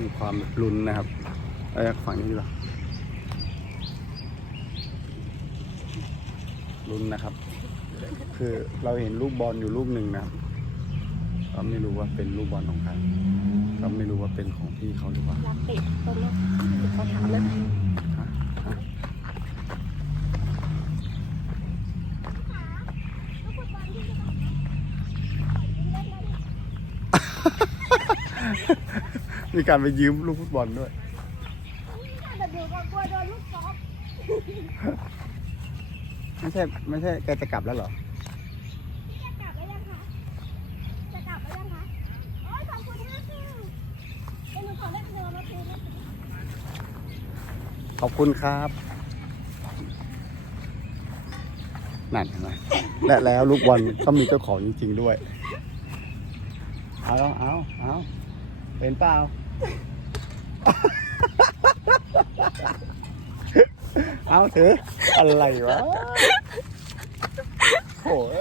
มีความลุ้นนะครับเอ้ยฝั่งนี้ดีกว่าลุ้นนะครับ คือเราเห็นลูกบอลอยู่ลูกหนึ่งนะครับก็ไม่รู้ว่าเป็นลูกบอลของใครก็ไม่รู้ว่าเป็นของพี่เขาหรือเปล่า รับเตะตรงเนี้เขาถามนะฮ มีการไปยืมลูกฟุตบอลด้วยแต่เดี๋ยวก็กลัวโดนลูกกอล์ฟไม่ใช่ไม่ใช่แกจะกลับแล้วเหรอจะกลับแล้วยังคะจะกลับแล้วยังคะโอ้ยขอบคุณมากค่ะเดี๋ยวหนูขอเล่นเรือมาเพลงนะขอบคุณครับนั่นเห็นไหมและแล้วลูกบอลก็มีเจ้าของจริงๆด้วย เอาเอาเอา เป็นเปล่า เอาถือ อะไรวะโอ้ย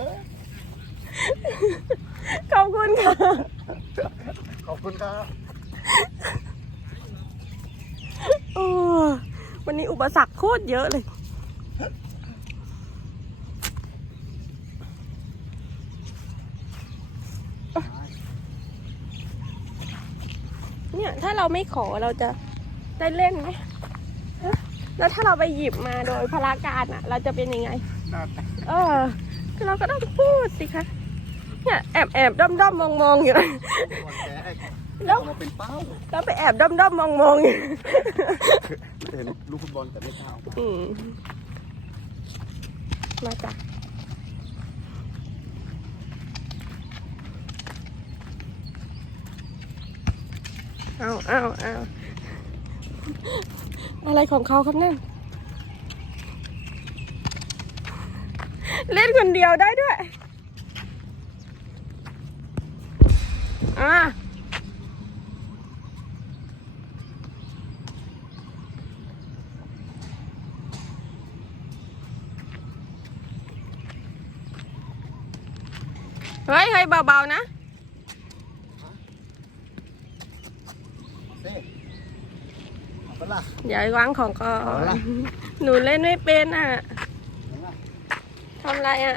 ขอบคุณค่ะ ขอบคุณครับ โอ้วันนี้อุปสรรคโคตรเยอะเลย เนี่ย ถ้าเราไม่ขอเราจะได้เล่นไหมฮะแล้วถ้าเราไปหยิบมาโดยพลาการอะ เราจะเป็นยังไงเออคือเราก็ต้องพูดสิคะเนี่ยแอบแอบด้อมด้อมมองมองอยู่แล้วมาเป็นเป้าแล้วไปแอบด้อมด้อมมองมองอยู่เห็นลูกฟุตบอลแต่ไม่เท้าอืมมาจ้ะ เอาเอาเอาอะไรของเขาครับเนี่ยเล่นคนเดียวได้ด้วย อะเฮ้ยเฮ้ยเบาๆนะ เซ่ เอาปะล่ะอย่าวางของก่อเอานละหนูเล่นไม่เป็นอะเห็นปะทำอะไรอะ